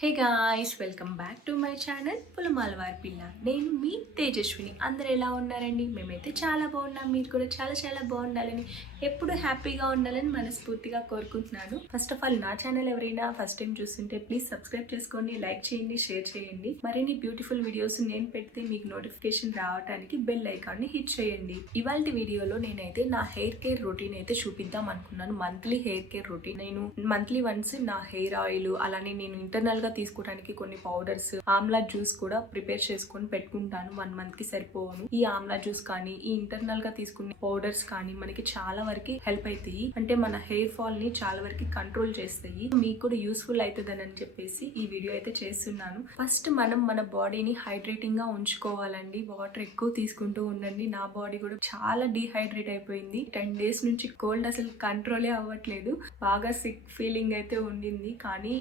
Hey guys, welcome back to my channel పులమాలవారి పిల్ల. నేను మీ తేజస్విని. అందరూ ఎలా ఉన్నారండి? మేమైతే చాలా బాగున్నాం. మీరు కూడా చాలా చాలా బాగుండాలని, ఎప్పుడు హ్యాపీగా ఉండాలని మనస్ఫూర్తిగా కోరుకుంటున్నాను. ఫస్ట్ ఆఫ్ ఆల్, నా ఛానల్ ఎవరైనా ఫస్ట్ టైం చూస్తుంటే ప్లీజ్ సబ్స్క్రైబ్ చేసుకోండి, లైక్ చేయండి, షేర్ చేయండి. మరిన్ని బ్యూటిఫుల్ వీడియోస్ నేను పెడితే మీకు నోటిఫికేషన్ రావడానికి బెల్ ఐకాన్ని హిట్ చేయండి. ఇవాళ వీడియోలో నేనైతే నా హెయిర్ కేర్ రొటీన్ అయితే చూపిద్దాం అనుకున్నాను. Monthly hair care routine. నేను మంత్లీ వన్స్ నా హెయిర్ ఆయిల్, అలానే నేను ఇంటర్నల్ తీసుకోవడానికి కొన్ని పౌడర్స్, ఆమ్లా జ్యూస్ కూడా ప్రిపేర్ చేసుకొని పెట్టుకుంటాను. 1 month కి సరిపోను. ఈ ఆమ్లా జ్యూస్ కానీ, ఈ ఇంటర్నల్ గా తీసుకునే పౌడర్స్ కానీ మనకి చాలా వరకు హెల్ప్ అవుతాయి. అంటే మన హెయిర్ ఫాల్ ని చాలా వరకు కంట్రోల్ చేస్తాయి. మీకు కూడా యూస్ఫుల్ అవుతుందని అని చెప్పేసి ఈ వీడియో అయితే చేస్తున్నాను. ఫస్ట్ మనం మన బాడీని హైడ్రేటింగ్ గా ఉంచుకోవాలండి. వాటర్ ఎక్కువ తీసుకుంటూ ఉండండి. నా బాడీ కూడా చాలా డీహైడ్రేట్ అయిపోయింది. 10 days నుంచి కోల్డ్ అసలు కంట్రోలే అవ్వట్లేదు. బాగా సిక్ ఫీలింగ్ అయితే ఉండింది. కానీ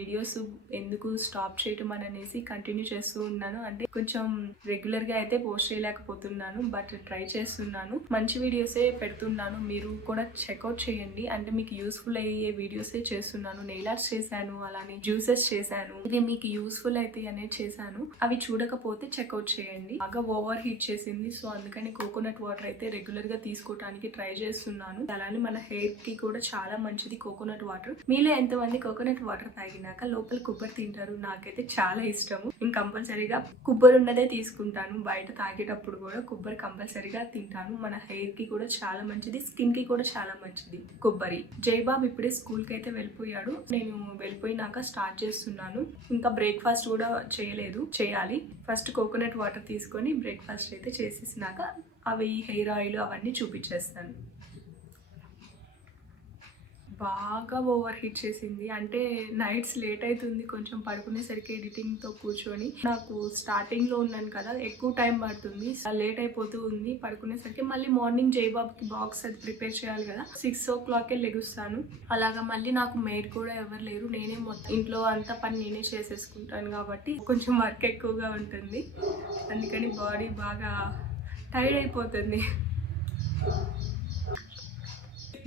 వీడియోస్ ఎందుకు స్టాప్ చేయటం అని అనేసి కంటిన్యూ చేస్తూ ఉన్నాను. అంటే కొంచెం రెగ్యులర్ గా అయితే పోస్ట్ చేయలేకపోతున్నాను, బట్ ట్రై చేస్తున్నాను. మంచి వీడియోసే పెడుతున్నాను. మీరు కూడా చెక్అవుట్ చేయండి. అంటే మీకు యూస్ఫుల్ అయ్యే వీడియోసే చేస్తున్నాను. నెయిల్ ఆర్ట్స్ చేశాను, అలానే జ్యూసెస్ చేశాను. ఇవి మీకు యూస్ఫుల్ అయితే అనేది చేశాను. అవి చూడకపోతే చెక్అవుట్ చేయండి. బాగా ఓవర్ హీట్ చేసింది, సో అందుకని కోకోనట్ వాటర్ అయితే రెగ్యులర్ గా తీసుకోవడానికి ట్రై చేస్తున్నాను. అలానే మన హెయిర్ కి కూడా చాలా మంచిది కోకోనట్ వాటర్. మీలో ఎంతమంది కోకోనట్ వాటర్ తాగినాక లోపల కొబ్బరి తింటారు? నాకైతే చాలా ఇష్టము. నేను కంపల్సరీగా కొబ్బరి ఉన్నదే తీసుకుంటాను. బయట తాగేటప్పుడు కూడా కొబ్బరి కంపల్సరీగా తింటాను. మన హెయిర్ కి కూడా చాలా మంచిది, స్కిన్ కి కూడా చాలా మంచిది కొబ్బరి. జైబాబ్ ఇప్పుడే స్కూల్ కి అయితే వెళ్ళిపోయాడు. నేను వెళ్ళిపోయినాక స్టార్ట్ చేస్తున్నాను. ఇంకా బ్రేక్ఫాస్ట్ కూడా చేయలేదు, చేయాలి. ఫస్ట్ కోకోనట్ వాటర్ తీసుకొని బ్రేక్ఫాస్ట్ అయితే చేసేసినాక అవి హెయిర్ ఆయిల్ అవన్నీ చూపించేస్తాను. బాగా ఓవర్ హీట్ చేసింది. అంటే నైట్స్ లేట్ అవుతుంది కొంచెం పడుకునేసరికి ఎడిటింగ్తో కూర్చొని. నాకు స్టార్టింగ్లో ఉన్నాను కదా, ఎక్కువ టైం పడుతుంది, లేట్ అయిపోతూ ఉంది పడుకునేసరికి. మళ్ళీ మార్నింగ్ జైబాబ్కి బాక్స్ అది ప్రిపేర్ చేయాలి కదా, 6 o'clock లెగుస్తాను. అలాగా మళ్ళీ నాకు మేడ్ కూడా ఎవరు లేరు. నేనే మొత్తం ఇంట్లో అంతా పని నేనే చేసేసుకుంటాను కాబట్టి కొంచెం వర్క్ ఎక్కువగా ఉంటుంది. అందుకని బాడీ బాగా టైర్డ్ అయిపోతుంది.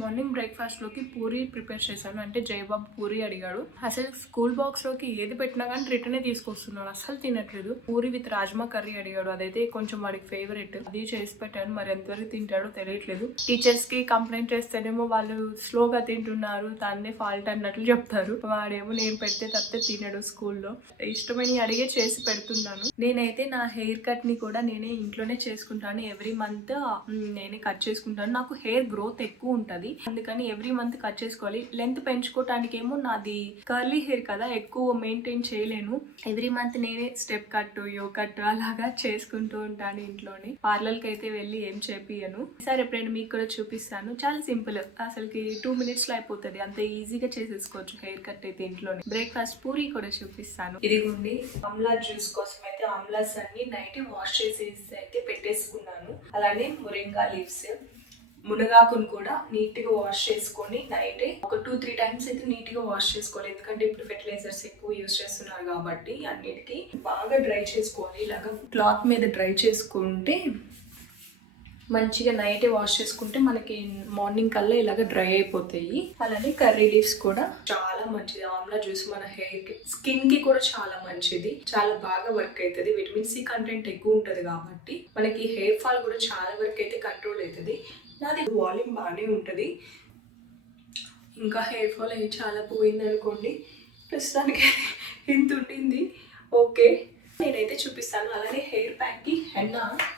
మార్నింగ్ బ్రేక్ఫాస్ట్లోకి పూరి ప్రిపేర్ చేశాను. అంటే జయబాబు పూరి అడిగాడు. అసలు స్కూల్ బాక్స్లోకి ఏది పెట్టినా కానీ రిటర్నే తీసుకొస్తున్నాడు, అసలు తినట్లేదు. పూరి విత్ రాజ్మా కర్రీ అడిగాడు. అదైతే కొంచెం వాడికి ఫేవరెట్. అది చేసి పెట్టాను. మరి ఎంతవరకు తింటాడో తెలియట్లేదు. టీచర్స్కి కంప్లైంట్ చేస్తేనేమో వాళ్ళు స్లోగా తింటున్నారు, దాన్నే ఫాల్ట్ అన్నట్లు చెప్తారు. వాడేమో నేను పెడితే తప్పితే తినడు. స్కూల్లో ఇష్టమని అడిగే చేసి పెడుతున్నాను. నేనైతే నా హెయిర్ కట్ ని కూడా నేనే ఇంట్లోనే చేసుకుంటాను. ఎవ్రీ మంత్ నేనే కట్ చేసుకుంటాను. నాకు హెయిర్ గ్రోత్ ఎక్కువ ఉంటుంది, అందుకని ఎవ్రీ మంత్ కట్ చేసుకోవాలి. లెంత్ పెంచుకోవటానికి ఏమో నాది కర్లీ హెయిర్ కదా, ఎక్కువ మెయింటైన్ చేయలేను. ఎవ్రీ మంత్ నేనే స్టెప్ కట్, యో కట్ అలాగా చేసుకుంటూ ఉంటాను ఇంట్లోనే. పార్లర్కి అయితే వెళ్ళి ఏం చేపియను. సరే, ఎప్పుడైనా మీకు కూడా చూపిస్తాను. చాలా సింపుల్, అసలుకి 2 minutes లో అయిపోతుంది. అంత ఈజీగా చేసేసుకోవచ్చు హెయిర్ కట్ అయితే ఇంట్లోనే. బ్రేక్ఫాస్ట్ పూరి కూడా చూపిస్తాను. ఇదిగోండి, ఆమ్లా జ్యూస్ కోసం అయితే ఆమ్లాస్ అన్ని నైట్ వాష్ చేసేసి అయితే పెట్టేసుకున్నాను. అలానే మొరింగా లీవ్స్, మునగాకును కూడా నీట్ గా వాష్ చేసుకొని నైటే ఒక 2-3 times అయితే నీట్ గా వాష్ చేసుకోవాలి. ఎందుకంటే ఇప్పుడు ఫెర్టిలైజర్స్ ఎక్కువ యూజ్ చేస్తున్నారు కాబట్టి అన్నిటికీ బాగా డ్రై చేసుకోవాలి. ఇలాగా క్లాత్ మీద డ్రై చేసుకుంటే మంచిగా నైటే వాష్ చేసుకుంటే మనకి మార్నింగ్ కల్లా ఇలాగ డ్రై అయిపోతాయి. అలానే కర్రీ లీవ్స్ కూడా చాలా మంచిది. ఆమ్లా జ్యూస్ మన హెయిర్ కి, స్కిన్ కి కూడా చాలా మంచిది. చాలా బాగా వర్క్ అవుతుంది. విటమిన్ సి కంటెంట్ ఎక్కువ ఉంటది కాబట్టి మనకి హెయిర్ ఫాల్ కూడా చాలా వరకు అయితే కంట్రోల్ అవుతుంది. నాది వాల్యూమ్ బాగానే ఉంటుంది. ఇంకా హెయిర్ ఫాల్ అయ్యి చాలా పోయింది అనుకోండి. ప్రస్తుతానికి ఇంత ఉండింది. ఓకే, నేనైతే చూపిస్తాను. అలానే హెయిర్ ప్యాక్ కి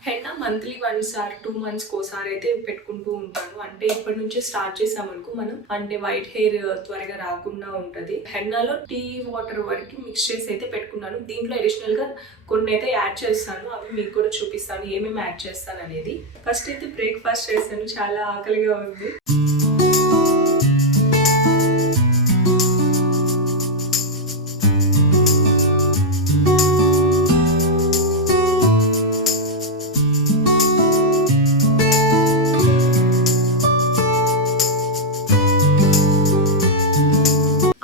హెన్నా మంత్లీ 1 or 2 months ఒకసారి అయితే పెట్టుకుంటూ ఉంటాను. అంటే ఇప్పటి నుంచే స్టార్ట్ చేసామనుకో మనం, అంటే వైట్ హెయిర్ త్వరగా రాకుండా ఉంటది. హెన్నాలో టీ వాటర్ వరకు మిక్స్ చేసి అయితే పెట్టుకున్నాను. దీంట్లో అడిషనల్ గా కొన్ని అయితే యాడ్ చేస్తాను. అవి మీకు కూడా చూపిస్తాను ఏమేమి యాడ్ చేస్తాను అనేది. ఫస్ట్ అయితే బ్రేక్ఫాస్ట్ చేస్తాను. చాలా ఆకలిగా ఉంది.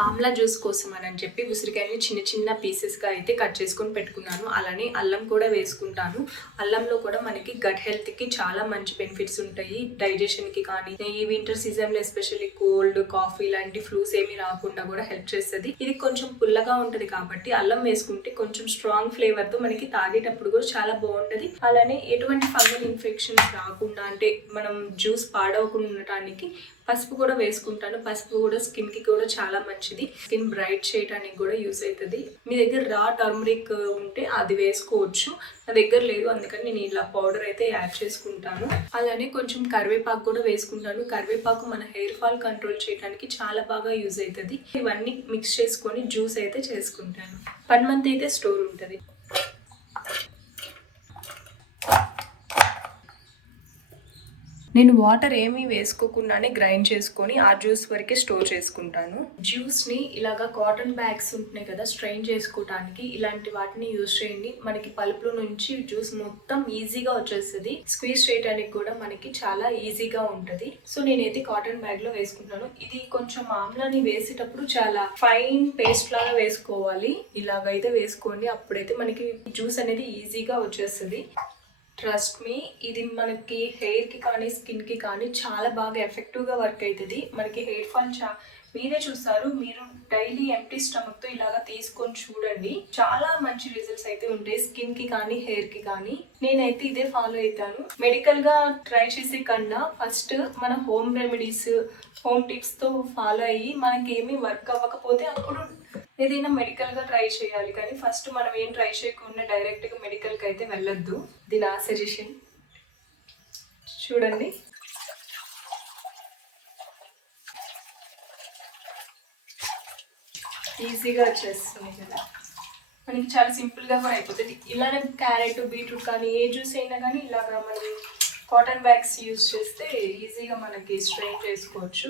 ఆమ్లా జ్యూస్ కోసం అని చెప్పి ఉసిరికాయని చిన్న చిన్న పీసెస్గా అయితే కట్ చేసుకొని పెట్టుకున్నాను. అలానే అల్లం కూడా వేసుకుంటాను. అల్లంలో కూడా మనకి గట్ హెల్త్కి చాలా మంచి బెనిఫిట్స్ ఉంటాయి. డైజెషన్కి కానీ ఈ వింటర్ సీజన్లో ఎస్పెషల్లీ కోల్డ్ కాఫీ లాంటి ఫ్లూస్ ఏమి రాకుండా కూడా హెల్ప్ చేస్తుంది. ఇది కొంచెం పుల్లగా ఉంటుంది కాబట్టి అల్లం వేసుకుంటే కొంచెం స్ట్రాంగ్ ఫ్లేవర్తో మనకి తాగేటప్పుడు కూడా చాలా బాగుంటుంది. అలానే ఎటువంటి ఫంగల్ ఇన్ఫెక్షన్స్ రాకుండా అంటే మనం జ్యూస్ పాడవకుండా ఉండటానికి పసుపు కూడా వేసుకుంటాను. పసుపు కూడా స్కిన్ కి కూడా చాలా మంచిది. స్కిన్ బ్రైట్ చేయడానికి కూడా యూస్ అవుతుంది. మీ దగ్గర రా టర్మరిక్ ఉంటే అది వేసుకోవచ్చు. నా దగ్గర లేదు, అందుకని నేను ఇలా పౌడర్ అయితే యాడ్ చేసుకుంటాను. అలానే కొంచెం కరివేపాకు కూడా వేసుకుంటాను. కరివేపాకు మన హెయిర్ ఫాల్ కంట్రోల్ చేయడానికి చాలా బాగా యూజ్ అవుతుంది. ఇవన్నీ మిక్స్ చేసుకొని జ్యూస్ అయితే చేసుకుంటాను. 1 మంత్ అయితే స్టోర్ ఉంటుంది. నేను వాటర్ ఏమీ వేసుకోకుండానే గ్రైండ్ చేసుకొని ఆ జ్యూస్ వరకే స్టోర్ చేసుకుంటాను. జ్యూస్ని ఇలాగా కాటన్ బ్యాగ్స్ ఉంటున్నాయి కదా స్ట్రెయిన్ చేసుకోవడానికి, ఇలాంటి వాటిని యూజ్ చేయండి. మనకి పలుపులో నుంచి జ్యూస్ మొత్తం ఈజీగా వచ్చేస్తుంది. స్క్వీజ్ చేయడానికి కూడా మనకి చాలా ఈజీగా ఉంటుంది. సో నేనైతే కాటన్ బ్యాగ్ లో వేసుకుంటాను. ఇది కొంచెం ఆమ్లాని వేసేటప్పుడు చాలా ఫైన్ పేస్ట్ లాగా వేసుకోవాలి. ఇలాగైతే వేసుకోండి, అప్పుడైతే మనకి జ్యూస్ అనేది ఈజీగా వచ్చేస్తుంది. ట్రస్ట్ మీ, ఇది మనకి హెయిర్కి కానీ స్కిన్కి కానీ చాలా బాగా ఎఫెక్టివ్గా వర్క్ అవుతుంది. మనకి హెయిర్ ఫాల్ మీరే చూస్తారు. మీరు డైలీ ఎంప్టీ స్టమక్తో ఇలాగా తీసుకొని చూడండి, చాలా మంచి రిజల్ట్స్ అయితే ఉంటాయి స్కిన్కి కానీ హెయిర్కి కానీ. నేనైతే ఇదే ఫాలో అవుతాను. మెడికల్గా ట్రై చేసే కన్నా ఫస్ట్ మన హోమ్ రెమెడీస్ హోమ్ టిప్స్తో ఫాలో అయ్యి మనకి ఏమీ వర్క్ అవ్వకపోతే అప్పుడు ఏదైనా మెడికల్గా ట్రై చేయాలి. కానీ ఫస్ట్ మనం ఏం ట్రై చేయకుండా డైరెక్ట్గా మెడికల్కి అయితే వెళ్ళొద్దు. ఇది నా సజెషన్. చూడండి, ఈజీగా వచ్చేస్తుంది కదా, మనకి చాలా సింపుల్గా కూడా అయిపోతుంది. ఇలానే క్యారెట్ బీట్రూట్ కానీ ఏ జ్యూస్ అయినా కానీ ఇలాగా మనం కాటన్ బ్యాగ్స్ యూజ్ చేస్తే ఈజీగా మనకి స్ట్రెయిన్ చేసుకోవచ్చు.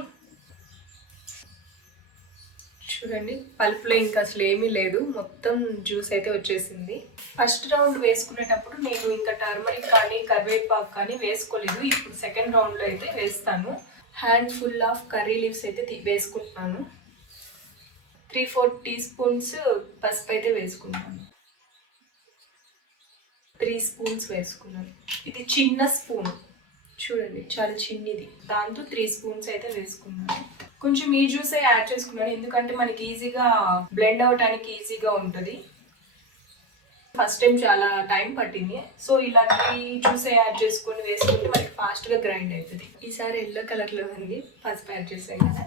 చూడండి, పల్పులో ఇంకా అసలు ఏమీ లేదు, మొత్తం జ్యూస్ అయితే వచ్చేసింది. ఫస్ట్ రౌండ్ వేసుకునేటప్పుడు నేను ఇంకా టర్మరిక్ కానీ కరివేపాకు కానీ వేసుకోలేదు. ఇప్పుడు సెకండ్ రౌండ్లో అయితే వేస్తాను. Hand full of curry leaves అయితే వేసుకుంటున్నాను. 3-4 టీ స్పూన్స్ పసుపు అయితే వేసుకున్నాను. 3 స్పూన్స్ వేసుకున్నాను. ఇది చిన్న స్పూన్, చూడండి చాలా చిన్నది, దాంతో 3 స్పూన్స్ అయితే వేసుకున్నాను. కొంచెం ఈ జ్యూస్ యాడ్ చేసుకున్నాను ఎందుకంటే మనకి ఈజీగా బ్లెండ్ అవ్వడానికి ఈజీగా ఉంటుంది. ఫస్ట్ టైం చాలా టైం పట్టింది. సో ఇలా ఈ జ్యూస్ యాడ్ చేసుకొని వేసుకుంటే మనకి ఫాస్ట్గా గ్రైండ్ అవుతుంది. ఈసారి ఎల్లో కలర్లో ఉంది, పసుపు యాడ్ చేసాం కదా.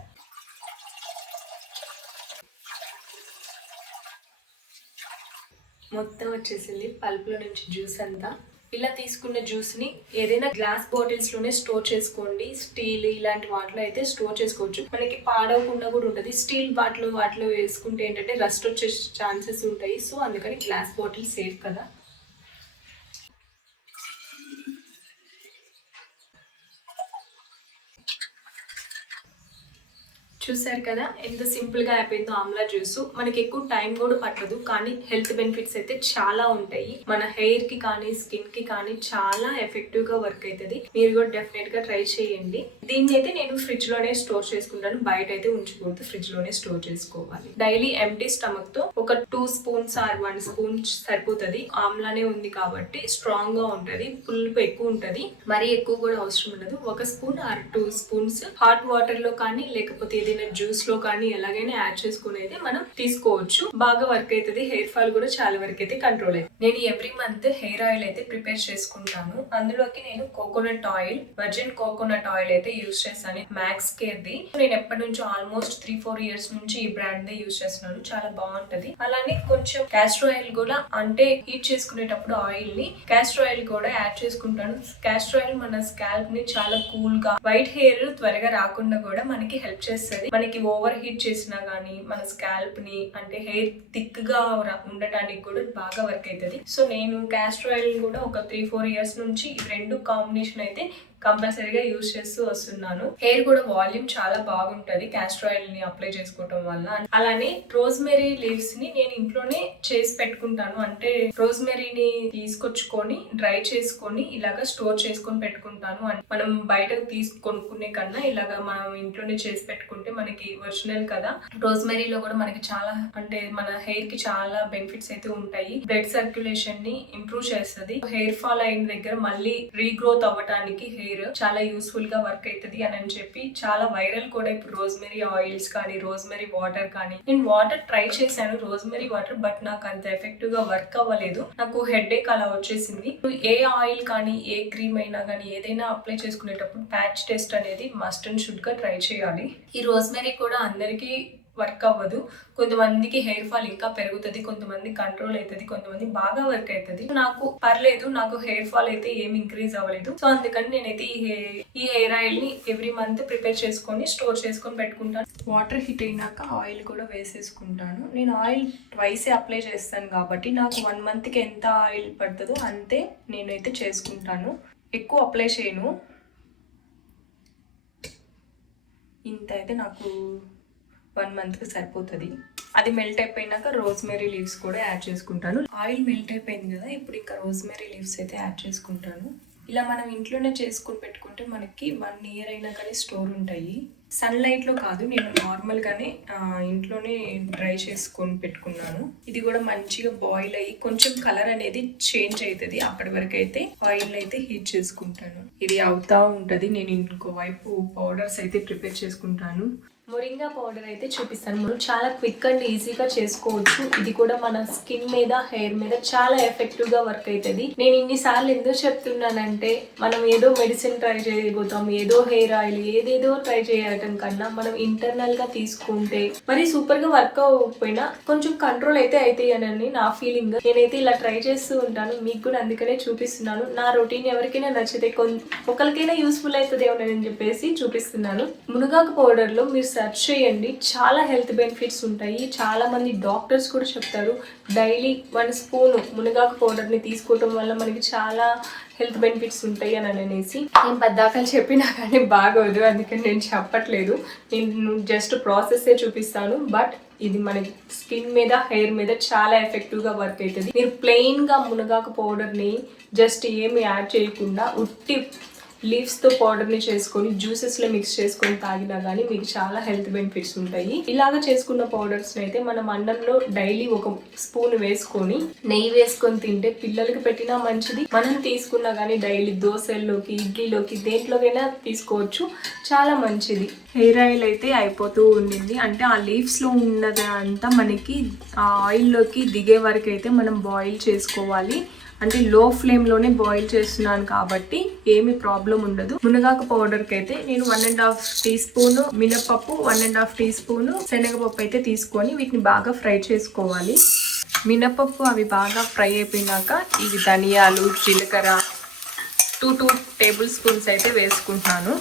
మొత్తం వచ్చేసింది పల్పులో నుంచి జ్యూస్ అంతా. ఇలా తీసుకున్న జ్యూస్ని ఏదైనా గ్లాస్ బాటిల్స్లోనే స్టోర్ చేసుకోండి. స్టీల్ ఇలాంటి వాటిలో అయితే స్టోర్ చేసుకోవచ్చు, మనకి పాడవకుండా కూడా ఉంటుంది. స్టీల్ వాటిలో వేసుకుంటే ఏంటంటే రస్ట్ వచ్చే ఛాన్సెస్ ఉంటాయి. సో అందుకని గ్లాస్ బాటిల్ సేఫ్ కదా. చూసారు కదా ఎంత సింపుల్గా అయిపోయిందో ఆమ్లా జ్యూస్. మనకి ఎక్కువ టైం కూడా పట్టదు, కానీ హెల్త్ బెనిఫిట్స్ అయితే చాలా ఉంటాయి. మన హెయిర్ కి కానీ స్కిన్ కి కానీ చాలా ఎఫెక్టివ్ గా వర్క్ అవుతుంది. మీరు కూడా డెఫినెట్ గా ట్రై చేయండి. దీన్ని అయితే నేను ఫ్రిడ్జ్ లోనే స్టోర్ చేసుకుంటాను, బయట అయితే ఉంచకూడదు, ఫ్రిడ్జ్ లోనే స్టోర్ చేసుకోవాలి. డైలీ ఎంప్టీ స్టమక్ తో ఒక 2 స్పూన్స్ ఆర్ 1 స్పూన్ సరిపోతుంది. ఆమ్లానే ఉంది కాబట్టి స్ట్రాంగ్ గా ఉంటది, పులుపు ఎక్కువ ఉంటది, మరీ ఎక్కువ కూడా అవసరం ఉండదు. 1 spoon or 2 spoons hot water లో కానీ లేకపోతే జ్యూస్ లో కానీ ఎలాగైనా యాడ్ చేసుకుని అయితే మనం తీసుకోవచ్చు. బాగా వర్క్ అవుతుంది. హెయిర్ ఫాల్ కూడా చాలా వరకు అయితే కంట్రోల్ అవుతుంది. నేను ఎవ్రీ మంత్ హెయిర్ ఆయిల్ అయితే ప్రిపేర్ చేసుకుంటాను. అందులోకి నేను coconut oil, virgin coconut oil అయితే యూజ్ చేస్తాను, మ్యాక్స్ కేర్ ది. నేను ఎప్పటి నుంచో ఆల్మోస్ట్ 3-4 ఇయర్స్ నుంచి ఈ బ్రాండ్ దే యూజ్ చేస్తున్నాను, చాలా బాగుంటది. అలానే కొంచెం క్యాస్టర్ ఆయిల్ కూడా, అంటే హీట్ చేసుకునేటప్పుడు ఆయిల్ ని క్యాస్టర్ ఆయిల్ కూడా యాడ్ చేసుకుంటాను. క్యాస్టర్ ఆయిల్ మన స్కాల్ప్ ని చాలా కూల్ గా, వైట్ హెయిర్ త్వరగా రాకుండా కూడా మనకి హెల్ప్ చేస్తుంది. మనకి ఓవర్ హీట్ చేసినా గానీ మన స్కాల్ప్ ని అంటే హెయిర్ థిక్ గా ఉండటానికి కూడా బాగా వర్క్ అవుతుంది. సో నేను క్యాస్టర్ ఆయిల్ కూడా ఒక 3-4 ఇయర్స్ నుంచి ఈ 2 కాంబినేషన్ అయితే కంపల్సరీగా యూజ్ చేస్తూ వస్తున్నాను. హెయిర్ కూడా వాల్యూమ్ చాలా బాగుంటది క్యాస్టర్ ఆయిల్ ని అప్లై చేసుకోవడం వల్ల. అలానే రోజ్మెరీ లీవ్స్ ని నేను ఇంట్లోనే చేసి పెట్టుకుంటాను. అంటే రోజ్మెరీని తీసుకొచ్చుకొని డ్రై చేసుకొని ఇలాగా స్టోర్ చేసుకొని పెట్టుకుంటాను. మనం బయటకు కొనుక్కునే కన్నా ఇలాగా మనం ఇంట్లోనే చేసి పెట్టుకుంటే మనకి ఒరిజినల్ కదా. రోజ్మెరీలో కూడా మనకి చాలా అంటే మన హెయిర్ కి చాలా బెనిఫిట్స్ అయితే ఉంటాయి. బ్లడ్ సర్క్యులేషన్ ని ఇంప్రూవ్ చేస్తుంది. హెయిర్ ఫాల్ అయిన దగ్గర మళ్ళీ రీగ్రోత్ అవ్వడానికి హెయిర్ చాలా యూస్ఫుల్ గా వర్క్ అవుతుంది అని చెప్పి చాలా వైరల్ కూడా ఇప్పుడు రోజ్మెరీ ఆయిల్స్ కానీ రోజ్మెరీ వాటర్ కానీ. నేను వాటర్ ట్రై చేశాను రోజ్మెరీ వాటర్, బట్ నాకు అంత ఎఫెక్టివ్ గా వర్క్ అవ్వలేదు. నాకు హెడేక్ అలా వచ్చేసింది. ఏ ఆయిల్ కానీ ఏ క్రీమ్ అయినా కానీ ఏదైనా అప్లై చేసుకునేటప్పుడు ప్యాచ్ టెస్ట్ అనేది మస్ట్ అండ్ షుడ్ గా ట్రై చేయాలి. ఈ రోజ్మెరీ కూడా అందరికీ వర్క్ అవ్వదు. కొంతమందికి హెయిర్ ఫాల్ ఇంకా పెరుగుతుంది, కొంతమంది కంట్రోల్ అవుతుంది, కొంతమంది బాగా వర్క్ అవుతుంది. నాకు పర్లేదు, నాకు హెయిర్ ఫాల్ అయితే ఏం ఇంక్రీజ్ అవ్వలేదు. సో అందుకని నేనైతే ఈ హెయిర్ ఆయిల్ ని ఎవ్రీ మంత్ ప్రిపేర్ చేసుకొని స్టోర్ చేసుకొని పెట్టుకుంటాను. వాటర్ హీట్ అయినాక ఆయిల్ కూడా వేసేసుకుంటాను. నేను ఆయిల్ ట్వైస్ అప్లై చేస్తాను కాబట్టి నాకు 1 month కి ఎంత ఆయిల్ పడుతుందో అంతే నేనైతే చేసుకుంటాను. ఎక్కువ అప్లై చేయను. ఇంత అయితే నాకు 1 month కి సరిపోతుంది. అది మెల్ట్ అయిపోయినాక రోజ్మెరీ లీవ్స్ కూడా యాడ్ చేసుకుంటాను. ఆయిల్ మెల్ట్ అయిపోయింది కదా, ఇప్పుడు ఇంకా రోజ్మెరీ లీవ్స్ అయితే యాడ్ చేసుకుంటాను. ఇలా మనం ఇంట్లోనే చేసుకుని పెట్టుకుంటే మనకి 1 year అయినా కానీ స్టోర్ ఉంటాయి. సన్లైట్ లో కాదు, నేను నార్మల్ గానే ఇంట్లోనే డ్రై చేసుకొని పెట్టుకున్నాను. ఇది కూడా మంచిగా బాయిల్ అయ్యి కొంచెం కలర్ అనేది చేంజ్ అవుతుంది. అప్పటి వరకు అయితే ఆయిల్ అయితే హీట్ చేసుకుంటాను. ఇది అవుతా ఉంటది. నేను ఇంకో వైపు పౌడర్స్ అయితే ప్రిపేర్ చేసుకుంటాను. మొరింగా పౌడర్ అయితే చూపిస్తాను. చాలా క్విక్ అండ్ ఈజీగా చేసుకోవచ్చు. ఇది కూడా మన స్కిన్ మీద హెయిర్ మీద చాలా ఎఫెక్టివ్ గా వర్క్ అవుతుంది. నేను ఇన్నిసార్లు ఎందుకు చెప్తున్నానంటే మనం ఏదో మెడిసిన్ ట్రై చేయబోతాం, ఏదో హెయిర్ ఆయిల్ ఏదేదో ట్రై చేయటం కన్నా మనం ఇంటర్నల్ గా తీసుకుంటే మరి సూపర్ గా వర్క్ అవ్వకపోయినా కొంచెం కంట్రోల్ అయితే అవుతాయి అని నా ఫీలింగ్. నేనైతే ఇలా ట్రై చేస్తూ ఉంటాను, మీకు కూడా అందుకనే చూపిస్తున్నాను. నా రొటీన్ ఎవరికైనా నచ్చితే ఒకరికైనా యూస్ఫుల్ అవుతుంది అని చెప్పేసి చూపిస్తున్నాను. మునగాకు పౌడర్ లో మీరు సెర్చ్ చేయండి, చాలా హెల్త్ బెనిఫిట్స్ ఉంటాయి. చాలా మంది డాక్టర్స్ కూడా చెప్తారు డైలీ 1 spoon మునగాకు పౌడర్ని తీసుకోవటం వల్ల మనకి చాలా హెల్త్ బెనిఫిట్స్ ఉంటాయి అని అనేసి. నేను పద్దాకలు చెప్పినా కానీ బాగోదు, అందుకని నేను చెప్పట్లేదు. నేను జస్ట్ ప్రాసెస్సే చూపిస్తాను. బట్ ఇది మన స్కిన్ మీద హెయిర్ మీద చాలా ఎఫెక్టివ్గా వర్క్ అవుతుంది. మీరు ప్లెయిన్గా మునగాకు పౌడర్ని జస్ట్ ఏమి యాడ్ చేయకుండా ఉట్టి లీవ్స్తో పౌడర్ని చేసుకొని జ్యూసెస్లో మిక్స్ చేసుకొని తాగినా కానీ మీకు చాలా హెల్త్ బెనిఫిట్స్ ఉంటాయి. ఇలాగ చేసుకున్న పౌడర్స్ని అయితే మనం అన్నంలో డైలీ 1 spoon వేసుకొని నెయ్యి వేసుకొని తింటే పిల్లలకి పెట్టినా మంచిది. మనం తీసుకున్నా కానీ డైలీ దోశల్లోకి ఇడ్లీలోకి దేంట్లోకైనా తీసుకోవచ్చు, చాలా మంచిది. హెయిర్ ఆయిల్ అయితే అయిపోతూ ఉండింది. అంటే ఆ లీవ్స్లో ఉన్నదంతా మనకి ఆ ఆయిల్లోకి దిగే వరకు అయితే మనం బాయిల్ చేసుకోవాలి. అంటే లో ఫ్లేమ్లోనే బాయిల్ చేస్తున్నాను కాబట్టి ఏమి ప్రాబ్లం ఉండదు. మునగాకు పౌడర్కి అయితే నేను 1.5 teaspoon మినపప్పు, 1.5 teaspoon శనగపప్పు అయితే తీసుకొని వీటిని బాగా ఫ్రై చేసుకోవాలి. మినపప్పు అవి బాగా ఫ్రై అయిపోయినాక ఇవి ధనియాలు, జీలకర్ర 2 tablespoons అయితే వేసుకుంటున్నాను.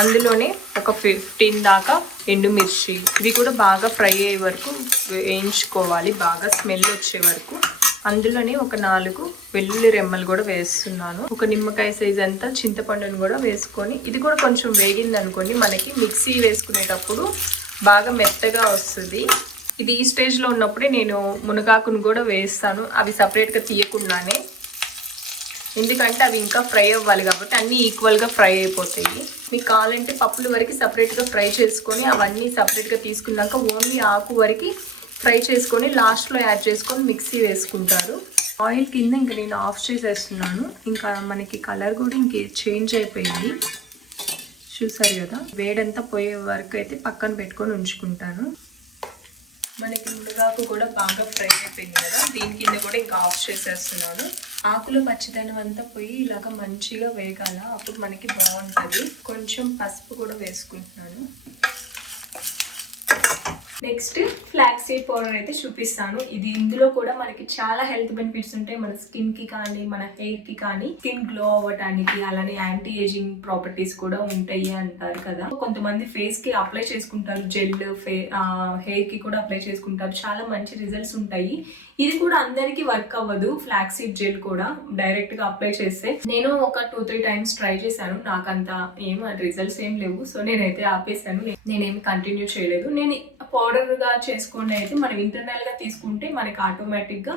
అందులోనే ఒక 15 దాకా ఎండుమిర్చి, ఇవి కూడా బాగా ఫ్రై అయ్యే వరకు వేయించుకోవాలి, బాగా స్మెల్ వచ్చే వరకు. అందులోనే ఒక 4 వెల్లుల్లి రెమ్మలు కూడా వేస్తున్నాను. ఒక నిమ్మకాయ సైజ్ అంతా చింతపండును కూడా వేసుకొని ఇది కూడా కొంచెం వేగింది అనుకోండి, మనకి మిక్సీ వేసుకునేటప్పుడు బాగా మెత్తగా వస్తుంది. ఇది ఈ స్టేజ్లో ఉన్నప్పుడే నేను మునగాకును కూడా వేస్తాను, అవి సపరేట్గా తీయకుండానే. ఎందుకంటే అవి ఇంకా ఫ్రై అవ్వాలి కాబట్టి అన్నీ ఈక్వల్గా ఫ్రై అయిపోతాయి. మీకు కావాలంటే పప్పుల వరకు సపరేట్గా ఫ్రై చేసుకొని అవన్నీ సపరేట్గా తీసుకున్నాక ఓన్లీ ఆకు వరకు ఫ్రై చేసుకొని లాస్ట్లో యాడ్ చేసుకొని మిక్సీ వేసుకుంటారు. ఆయిల్ కింద ఇంకా నేను ఆఫ్ చేసేస్తున్నాను. ఇంకా మనకి కలర్ కూడా ఇంకే చేంజ్ అయిపోయింది, చూసారు కదా. వేడంతా పోయే వరకు అయితే పక్కన పెట్టుకొని ఉంచుకుంటాను. మనకి మునగాకు కూడా బాగా ఫ్రై అయిపోయింది కదా, దీని కింద కూడా ఇంకా ఆఫ్ చేసేస్తున్నాను. ఆకులో పచ్చిదనం అంతా పోయి ఇలాగ మంచిగా వేగాల, అప్పుడు మనకి బాగుంటుంది. కొంచెం పసుపు కూడా వేసుకుంటున్నాను. నెక్స్ట్ ఫ్లాక్స్ సీడ్ పౌడర్ అయితే చూపిస్తాను. ఇందులో కూడా మనకి చాలా హెల్త్ బెనిఫిట్స్ ఉంటాయి. మన స్కిన్ కి కానీ మన హెయిర్ కి కానీ స్కిన్ గ్లో అవ్వడానికి, అలానే యాంటీ ఏజింగ్ ప్రాపర్టీస్ కూడా ఉంటాయి అంటారు కదా. కొంతమంది ఫేస్ కి అప్లై చేసుకుంటారు, జెల్ హెయిర్ కి కూడా అప్లై చేసుకుంటారు, చాలా మంచి రిజల్ట్స్ ఉంటాయి. ఇది కూడా అందరికి వర్క్ అవ్వదు. ఫ్లాక్స్ సీడ్ జెల్ కూడా డైరెక్ట్ గా అప్లై చేస్తే నేను ఒక 2-3 టైమ్స్ ట్రై చేశాను, నాకంత రిజల్ట్స్ ఏం లేవు. సో నేనైతే ఆపేసాను, నేనేమి కంటిన్యూ చేయలేదు. నేను పౌడర్ గా చేసుకుని అయితే మనం ఇంటర్నల్ గా తీసుకుంటే మనకి ఆటోమేటిక్ గా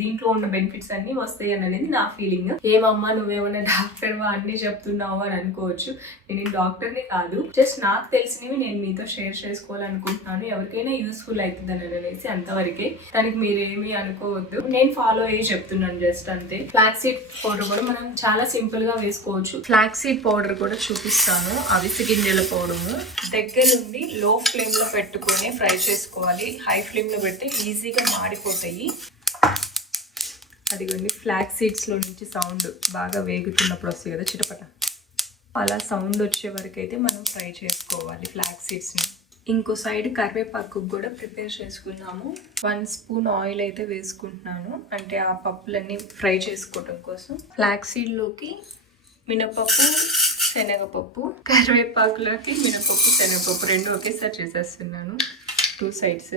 దీంట్లో ఉన్న బెనిఫిట్స్ అన్ని వస్తాయి అనేది నా ఫీలింగ్. ఏమమ్మా నువ్వేమన్నా డాక్టర్ అన్ని చెప్తున్నావు అని అనుకోవచ్చు. నేను డాక్టర్ని కాదు, జస్ట్ నాకు తెలిసినవి నేను మీతో షేర్ చేసుకోవాలనుకుంటున్నాను. ఎవరికైనా యూస్ఫుల్ అవుతుంది అని అనేసి అంతవరకే, దానికి మీరేమి అనుకోవద్దు. నేను ఫాలో అయ్యి చెప్తున్నాను జస్ట్ అంతే. ఫ్లాక్స్ సీడ్ పౌడర్ కూడా మనం చాలా సింపుల్ గా వేసుకోవచ్చు. ఫ్లాక్స్ సీడ్ పౌడర్ కూడా చూపిస్తాను. అవిసె గింజల పౌడర్ దగ్గర నుండి లో ఫ్లేమ్ లో పెట్టుకొని ఫ్రై చేసుకోవాలి. హై ఫ్లేమ్ లో పెడితే ఈజీగా మాడిపోతాయి. అదిగోండి ఫ్లాక్స్ సీడ్స్ లో నుంచి సౌండ్ బాగా వేగుతున్నప్పుడు వస్తాయి కదా చిటపట, అలా సౌండ్ వచ్చే వరకు అయితే మనం ఫ్రై చేసుకోవాలి ఫ్లాక్స్ సీడ్స్ ని. ఇంకో సైడ్ కరివేపాకు కూడా ప్రిపేర్ చేసుకున్నాము. 1 స్పూన్ ఆయిల్ అయితే వేసుకుంటున్నాను, అంటే ఆ పప్పులన్నీ ఫ్రై చేసుకోవడం కోసం. ఫ్లాక్స్ సీడ్ లోకి మినపప్పు, శనగపప్పు, కరివేపాకులోకి మినపప్పు, శనగపప్పు రెండు ఒకేసారి చేసేస్తున్నాను 2 సైడ్స్.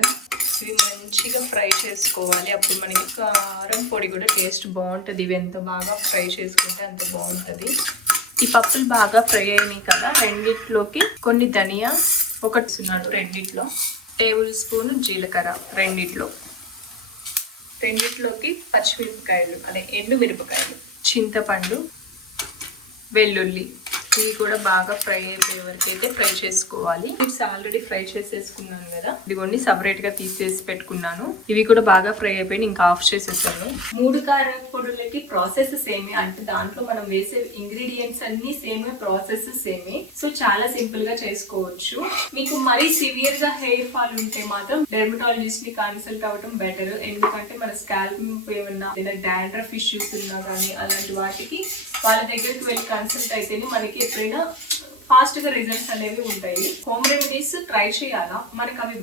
ఇవి మంచిగా ఫ్రై చేసుకోవాలి. అప్పుడు మనకి కారం పొడి కూడా టేస్ట్ బాగుంటుంది. ఇవి ఎంత బాగా ఫ్రై చేసుకుంటే అంత బాగుంటుంది. ఈ పప్పులు బాగా ఫ్రై అయినాయి కదా, రెండిట్లోకి కొన్ని ధనియా ఒకటిస్తున్నాను, రెండిట్లో టేబుల్ స్పూన్ జీలకర్ర, రెండిట్లోకి పచ్చిమిరపకాయలు, అదే ఎండు మిరపకాయలు, చింతపండు, వెల్లుల్లి, ఇవి కూడా బాగా ఫ్రై అయిపోయే వరకు అయితే ఫ్రై చేసుకోవాలి. ఇవి ఆల్రెడీ ఫ్రై చేసేసుకున్నాను కదా, ఇదిగోండి సపరేట్ గా తీసేసి పెట్టుకున్నాను. ఇవి కూడా బాగా ఫ్రై అయిపోయి ఇంకా ఆఫ్ చేసేసాను. 3 కారం పొడులకి ప్రాసెస్ సేమే, అంటే దాంట్లో మనం వేసే ఇంగ్రీడియంట్స్ అన్ని సేమే, ప్రాసెస్ సేమే. సో చాలా సింపుల్ గా చేసుకోవచ్చు. మీకు మరీ సివియర్ గా హెయిర్ ఫాల్ ఉంటే మాత్రం డెర్మటాలజిస్ట్ ని కన్సల్ట్ అవ్వడం బెటర్. ఎందుకంటే మన స్కాల్ప్ ఏమన్నా డాండ్రఫ్ ఇష్యూస్ ఉన్నా కానీ అలాంటి వాటికి వాళ్ళ దగ్గరికి వెళ్ళి కన్సల్ట్ అయితేనే మనకి ఎప్పుడైనా ఫాస్ట్ గా రిజల్ట్స్ అనేవి ఉంటాయి. హోమ్ రెమెడీస్ ట్రై చేయాలా, మనకి అవి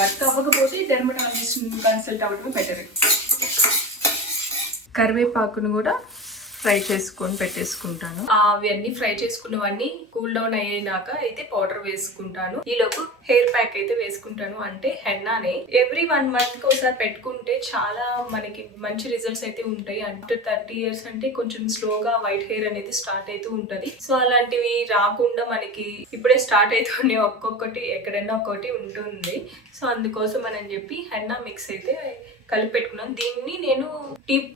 వర్క్ అవ్వకపోతే డెర్మటాలజిస్ట్ కన్సల్ట్ అవ్వడమే బెటర్. కరివేపాకును కూడా ఫ్రై చేసుకొని పెట్టేసుకుంటాను. అవన్నీ ఫ్రై చేసుకున్నవన్నీ కూల్ డౌన్ అయ్యాక అయితే పౌడర్ వేసుకుంటాను. ఈలోపు హెయిర్ ప్యాక్ అయితే వేసుకుంటాను, అంటే హెన్నానే. ఎవ్రీ 1 month కి ఒకసారి పెట్టుకుంటే చాలా మనకి మంచి రిజల్ట్స్ అయితే ఉంటాయి. ఆఫ్టర్ 30 years అంటే కొంచెం స్లోగా వైట్ హెయిర్ అనేది స్టార్ట్ అవుతూ ఉంటది. సో అలాంటివి రాకుండా మనకి ఇప్పుడే స్టార్ట్ అవుతుంది, ఒక్కొక్కటి ఎక్కడైనా ఒక్కటి ఉంటుంది. సో అందుకోసం అని చెప్పి హెన్నా మిక్స్ అయితే కలిపి పెట్టుకున్నాను. దీన్ని నేను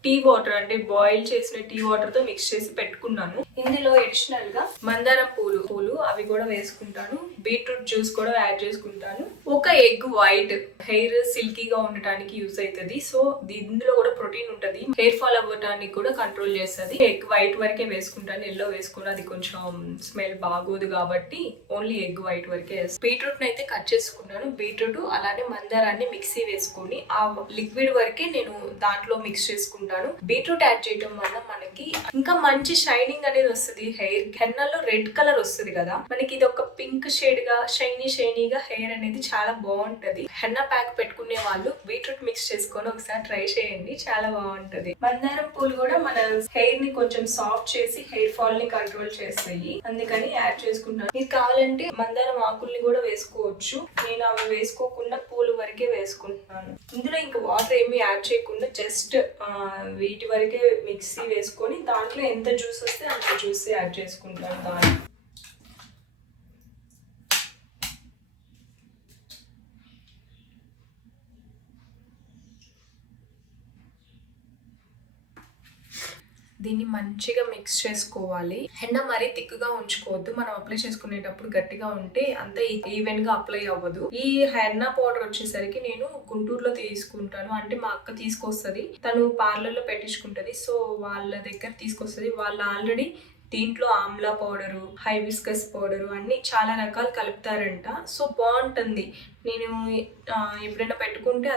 టీ వాటర్, అంటే బాయిల్ చేసిన టీ వాటర్ తో మిక్స్ చేసి పెట్టుకున్నాను. ఇందులో అడిషనల్ గా మందారం పూలు అవి కూడా వేసుకుంటాను. బీట్రూట్ జ్యూస్ కూడా యాడ్ చేసుకుంటాను. ఒక ఎగ్ వైట్, హెయిర్ సిల్కీగా ఉండటానికి యూజ్ అవుతుంది. సో ఇందులో కూడా ప్రోటీన్ ఉంటది, హెయిర్ ఫాల్ అవ్వడానికి కూడా కంట్రోల్ చేస్తుంది. ఎగ్ వైట్ వరకే వేసుకుంటాను, ఎల్లో వేసుకుని అది కొంచెం స్మెల్ బాగోదు కాబట్టి ఓన్లీ ఎగ్ వైట్ వరకే. బీట్రూట్ అయితే కట్ చేసుకున్నాను. బీట్రూట్ అలానే మందారాన్ని మిక్సీ వేసుకొని ఆ లిక్విడ్ వరకే నేను దాంట్లో మిక్స్ చేసుకుంటాను. బీట్రూట్ యాడ్ చేయడం వల్ల మనకి ఇంకా మంచి షైనింగ్ అనేది వస్తుంది. హెయిర్ హెన్నాలో రెడ్ కలర్ వస్తుంది కదా, మనకి ఇది ఒక పింక్ షేడ్ గా షైనీగా హెయిర్ అనేది చాలా బాగుంటది. హెన్నా ప్యాక్ పెట్టుకునే వాళ్ళు బీట్రూట్ మిక్స్ చేసుకొని ఒకసారి ట్రై చేయండి, చాలా బాగుంటది. మందారం పూలు కూడా మన హెయిర్ ని కొంచెం సాఫ్ట్ చేసి హెయిర్ ఫాల్ ని కంట్రోల్ చేస్తాయి, అందుకని యాడ్ చేసుకుంటాను. ఇది కావాలంటే మందారం ఆకుల్ని కూడా వేసుకోవచ్చు. నేను అవి వేసుకోకుండా పూలు వరకే వేసుకుంటున్నాను. ఇందులో ఇంకా వాటర్ ఏమి యాడ్ చేయకుండా జస్ట్ వీటి వరకే మిక్సీ వేసుకొని దాంట్లో ఎంత జ్యూస్ వస్తే అంత జ్యూస్ యాడ్ చేసుకుంటాను. దాంట్లో దీన్ని మంచిగా మిక్స్ చేసుకోవాలి. హెన్నా మరీ థిక్గా ఉంచుకోవద్దు, మనం అప్లై చేసుకునేటప్పుడు గట్టిగా ఉంటే అంత ఈవెన్ గా అప్లై అవ్వదు. ఈ హెన్నా పౌడర్ వచ్చేసరికి నేను గుంటూరులో తీసుకుంటాను, అంటే మా అక్క తీసుకొస్తుంది, తను పార్లర్ లో పెట్టించుకుంటది. సో వాళ్ళ దగ్గర తీసుకొస్తుంది. వాళ్ళు ఆల్రెడీ దీంట్లో ఆమ్లా పౌడరు, హైబిస్కస్ పౌడరు అన్ని చాలా రకాలు కలుపుతారంట. సో బాగుంటుంది. నేను ఎప్పుడైనా పెట్టుకుంటే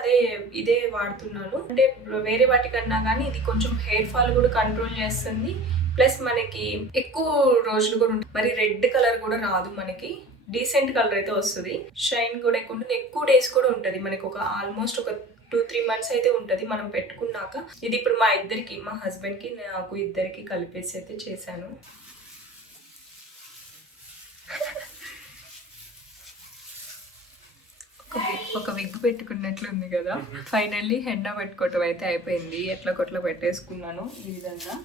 ఇదే వాడుతున్నాను. అంటే వేరే వాటికన్నా కానీ ఇది కొంచెం హెయిర్ ఫాల్ కూడా కంట్రోల్ చేస్తుంది. ప్లస్ మనకి ఎక్కువ రోజులు కూడా ఉంటుంది, మరి రెడ్ కలర్ కూడా రాదు మనకి. డీసెంట్ కలర్ అయితే వస్తుంది. షైన్ కూడా ఎక్కువ ఉంటుంది, ఎక్కువ డేస్ కూడా ఉంటుంది. మనకి ఒక ఆల్మోస్ట్ ఒక 2-3 months అయితే ఉంటుంది మనం పెట్టుకున్నాక. ఇది ఇప్పుడు మా ఇద్దరికి, మా హస్బెండ్కి నాకు ఇద్దరికి కలిపేసి అయితే చేశాను. ఒక విగ్ పెట్టుకున్నట్లుంది కదా. ఫైనల్లీ హెన్నా పెట్టుకోవటం అయితే అయిపోయింది. ఎట్లా కొట్లా పెట్టేసుకున్నాను ఈ విధంగా.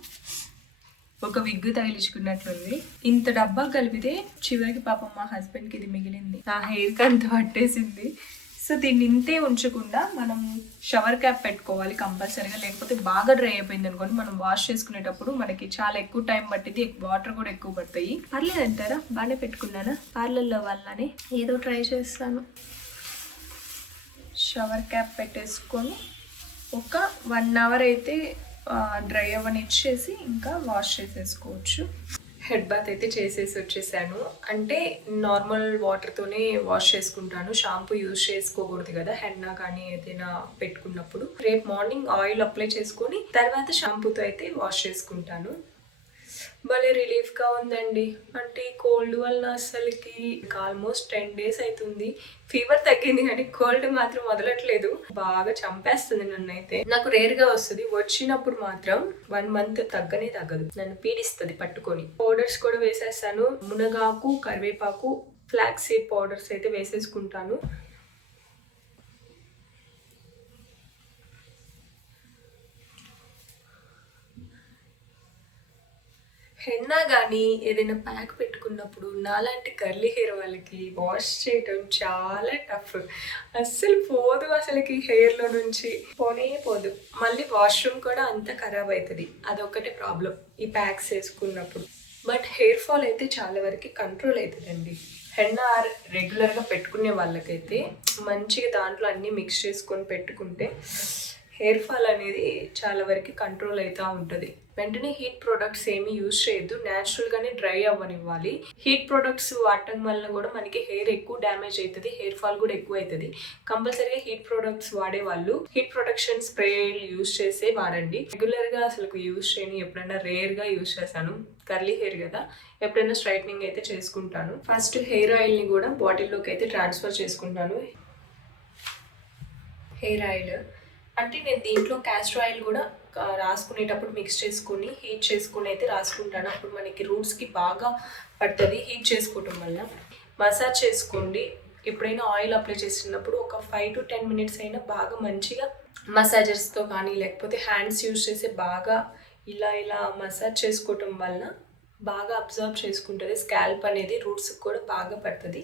ఒక విగ్ తగిలించుకున్నట్లుంది. ఇంత డబ్బా కలిపితే చివరికి పాపం మా హస్బెండ్కి ఇది మిగిలింది. నా హెయిర్కి అంత పట్టేసింది. సో దీన్ని ఇంతే ఉంచకుండా మనం షవర్ క్యాప్ పెట్టుకోవాలి కంపల్సరీగా, లేకపోతే బాగా డ్రై అయిపోయింది అనుకోండి మనం వాష్ చేసుకునేటప్పుడు మనకి చాలా ఎక్కువ టైం పట్టింది, వాటర్ కూడా ఎక్కువ పడతాయి. పర్లేదంటారా? బాగానే పెట్టుకున్నానా? పార్లర్లో వాళ్ళని ఏదో ట్రై చేస్తాను. షవర్ క్యాప్ పెట్టేసుకొని ఒక 1 hour అయితే డ్రై అవ్వనిచ్చేసి ఇంకా వాష్ చేసేసుకోవచ్చు. హెడ్ బాత్ అయితే చేసేసి వచ్చేసాను. అంటే నార్మల్ వాటర్తోనే వాష్ చేసుకుంటాను, షాంపూ యూజ్ చేసుకోకూడదు కదా హెన్నా కానీ ఏదైనా పెట్టుకున్నప్పుడు. రేపు మార్నింగ్ ఆయిల్ అప్లై చేసుకొని తర్వాత షాంపూతో అయితే వాష్ చేసుకుంటాను. భలే రిలీఫ్గా ఉందండి. అంటే కోల్డ్ వల్ల అసలుకి ఆల్మోస్ట్ 10 days అవుతుంది. ఫీవర్ తగ్గింది కానీ కోల్డ్ మాత్రం వదలట్లేదు, బాగా చంపేస్తుంది నన్ను. అయితే నాకు రేర్గా వస్తుంది, వచ్చినప్పుడు మాత్రం 1 month తగ్గనే తగ్గదు, నన్ను పీడిస్తుంది పట్టుకొని. పౌడర్స్ కూడా వేసేస్తాను. మునగాకు, కరివేపాకు, ఫ్లాక్స్ సీడ్ పౌడర్స్ అయితే వేసేసుకుంటాను. హెన్నా కానీ ఏదైనా ప్యాక్ పెట్టుకున్నప్పుడు నాలాంటి కర్లీ హెయిర్ వాళ్ళకి వాష్ చేయడం చాలా టఫ్. అస్సలు పోదు, అసలుకి హెయిర్లో నుంచి పోనే పోదు. మళ్ళీ వాష్రూమ్ కూడా అంత ఖరాబ్ అవుతుంది, అదొక్కటే ప్రాబ్లం ఈ ప్యాక్స్ వేసుకున్నప్పుడు. బట్ హెయిర్ ఫాల్ అయితే చాలా వరకు కంట్రోల్ అవుతుందండి. హెన్నా రెగ్యులర్గా పెట్టుకునే వాళ్ళకైతే మంచిగా దాంట్లో అన్నీ మిక్స్ చేసుకొని పెట్టుకుంటే హెయిర్ ఫాల్ అనేది చాలా వరకు కంట్రోల్ అవుతూ ఉంటుంది. వెంటనే హీట్ ప్రొడక్ట్స్ ఏమి యూజ్ చేయొద్దు, న్యాచురల్గానే డ్రై అవ్వనివ్వాలి. హీట్ ప్రొడక్ట్స్ వాడటం వల్ల కూడా మనకి హెయిర్ ఎక్కువ డ్యామేజ్ అవుతుంది, హెయిర్ ఫాల్ కూడా ఎక్కువ అవుతుంది. కంపల్సరీగా హీట్ ప్రొడక్ట్స్ వాడే వాళ్ళు హీట్ ప్రొటెక్షన్ స్ప్రే యూజ్ చేసే వాడండి. రెగ్యులర్గా అసలు యూజ్ చేయని, ఎప్పుడైనా రేర్గా యూజ్ చేశాను. కర్లీ హెయిర్ కదా, ఎప్పుడైనా స్ట్రైట్నింగ్ అయితే చేసుకుంటాను. ఫస్ట్ హెయిర్ ఆయిల్ని కూడా బాటిల్లోకి అయితే ట్రాన్స్ఫర్ చేసుకుంటాను. హెయిర్ ఆయిల్ అంటే నేను దీంట్లో క్యాస్టర్ ఆయిల్ కూడా రాసుకునేటప్పుడు మిక్స్ చేసుకుని హీట్ చేసుకుని అయితే రాసుకుంటాను. అప్పుడు మనకి రూట్స్కి బాగా పడుతుంది హీట్ చేసుకోవటం వల్ల. మసాజ్ చేసుకోండి. ఎప్పుడైనా ఆయిల్ అప్లై చేసినప్పుడు ఒక 5 to 10 minutes అయినా బాగా మంచిగా మసాజర్స్తో కానీ లేకపోతే హ్యాండ్స్ యూజ్ చేసి బాగా ఇలా మసాజ్ చేసుకోవటం వల్ల బాగా అబ్జర్వ్ చేసుకుంటుంది. స్కాల్ప్ అనేది రూట్స్కి కూడా బాగా పడుతుంది,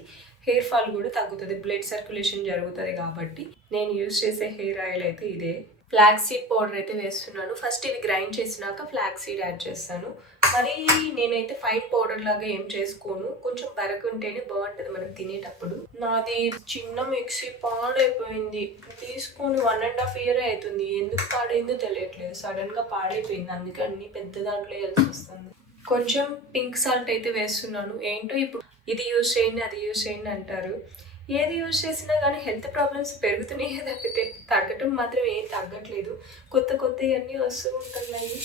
హెయిర్ ఫాల్ కూడా తగ్గుతుంది, బ్లడ్ సర్క్యులేషన్ జరుగుతుంది. కాబట్టి నేను యూజ్ చేసే హెయిర్ ఆయిల్ అయితే ఇదే. ఫ్లాక్స్ సీడ్ పౌడర్ అయితే వేస్తున్నాను. ఫస్ట్ ఇవి గ్రైండ్ చేసినాక ఫ్లాక్స్ సీడ్ యాడ్ చేస్తాను. మరి నేనైతే ఫైన్ పౌడర్ లాగా ఏం చేసుకోను, కొంచెం బరకుంటేనే బాగుంటుంది మనం తినేటప్పుడు. నాది చిన్న మిక్సీ పాడైపోయింది, తీసుకొని 1.5 year అవుతుంది. ఎందుకు పాడైందో తెలియట్లేదు, సడన్గా పాడైపోయింది. అందుకే అన్ని పెద్ద దాంట్లో వేయాల్సి వస్తుంది. కొంచెం పింక్ సాల్ట్ అయితే వేస్తున్నాను. ఏంటో ఇప్పుడు ఇది యూజ్ చేయండి అది యూజ్ చేయండి అంటారు, ఏది యూజ్ చేసినా కానీ హెల్త్ ప్రాబ్లమ్స్ పెరుగుతున్నాయి తప్పితే తగ్గటం మాత్రం ఏం తగ్గట్లేదు. కొత్త అన్నీ వస్తూ ఉంటున్నాయి.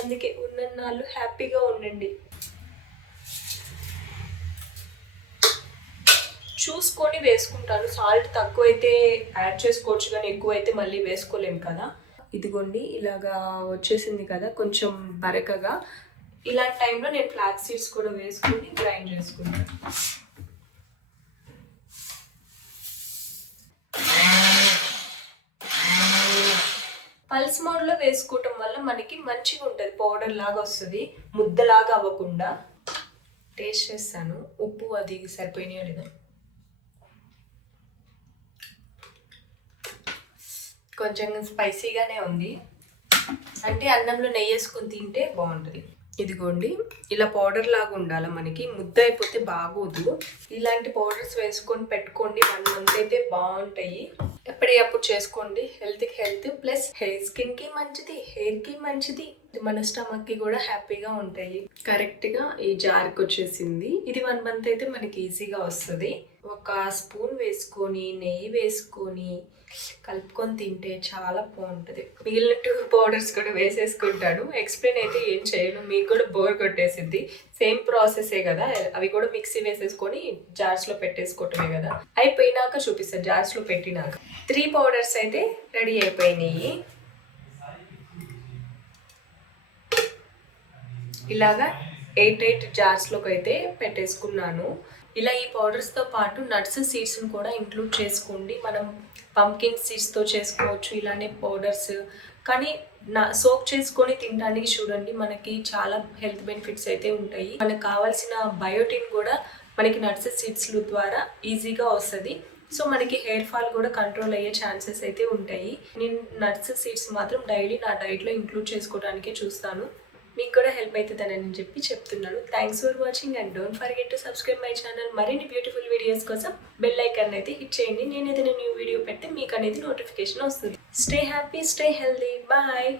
అందుకే ఉన్నన్నాళ్ళు హ్యాపీగా ఉండండి. చూసుకొని వేసుకుంటాను. సాల్ట్ తక్కువైతే యాడ్ చేసుకోవచ్చు కానీ ఎక్కువైతే మళ్ళీ వేసుకోలేము కదా. ఇదిగోండి ఇలాగా వచ్చేసింది కదా కొంచెం బరకగా. ఇలాంటి టైంలో నేను ఫ్లాక్స్ సీడ్స్ కూడా వేసుకొని గ్రైండ్ చేసుకుంటాను. పల్స్ మోడ్లో వేసుకోవటం వల్ల మనకి మంచిగా ఉంటుంది, పౌడర్ లాగా వస్తుంది, ముద్దలాగా అవ్వకుండా. టేస్ట్ చేస్తాను ఉప్పు అది సరిపోయినాయో లేదా. కొంచెం స్పైసీగానే ఉంది, అంటే అన్నంలో నెయ్యి వేసుకొని తింటే బాగుంటుంది. ఇదిగోండి ఇలా పౌడర్ లాగా ఉండాలి, మనకి ముద్ద అయిపోతే బాగోదు. ఇలాంటి పౌడర్స్ వేసుకొని పెట్టుకోండి, 1 month అయితే బాగుంటాయి. ఎప్పటికప్పుడు చేసుకోండి. హెల్త్కి హెల్త్ ప్లస్ స్కిన్కి మంచిది, హెయిర్కి మంచిది, మన స్టమక్కి కూడా హ్యాపీగా ఉంటాయి. కరెక్ట్గా ఈ జార్కి వచ్చేసింది. ఇది 1 month అయితే మనకి ఈజీగా వస్తుంది. ఒక స్పూన్ వేసుకొని నెయ్యి వేసుకొని కలుపుకొని తింటే చాలా బాగుంటుంది. మిగిలిన 2 పౌడర్స్ కూడా వేసేసుకుంటాను. ఎక్స్ప్లెయిన్ అయితే ఏం చేయను, మీకు కూడా బోర్ కొట్టేసిద్ది. సేమ్ ప్రాసెసే కదా, అవి కూడా మిక్సీ వేసేసుకొని జార్స్లో పెట్టేసుకోవటమే కదా. అయిపోయినాక చూపిస్తాను, జార్స్లో పెట్టినాక. 3 పౌడర్స్ అయితే రెడీ అయిపోయినాయి. ఇలాగా 8 జార్స్లోకి అయితే పెట్టేసుకున్నాను. ఇలా ఈ పౌడర్స్తో పాటు నట్స్ సీడ్స్ని కూడా ఇంక్లూడ్ చేసుకోండి. మనం పంకిన్ సీడ్స్తో చేసుకోవచ్చు ఇలానే పౌడర్స్. కానీ సోక్ చేసుకొని తినడానికి చూడండి, మనకి చాలా హెల్త్ బెనిఫిట్స్ అయితే ఉంటాయి. మనకు కావాల్సిన బయోటిన్ కూడా మనకి నట్స్ సీడ్స్ ద్వారా ఈజీగా వస్తుంది. సో మనకి హెయిర్ ఫాల్ కూడా కంట్రోల్ అయ్యే ఛాన్సెస్ అయితే ఉంటాయి. నేను నట్స్ సీడ్స్ మాత్రం డైలీ నా డైట్లో ఇంక్లూడ్ చేసుకోవడానికే చూస్తాను. మీకు కూడా హెల్ప్ అవుతుందని చెప్పి చెప్తున్నాను. Thanks for watching and don't forget to subscribe my channel. మరిన్ని బ్యూటిఫుల్ వీడియోస్ కోసం బెల్ ఐకాన్ అయితే హిట్ చేయండి. నేను ఏదైనా న్యూ వీడియో పెడితే మీకు అనేది నోటిఫికేషన్ వస్తుంది. Stay happy, stay healthy, bye.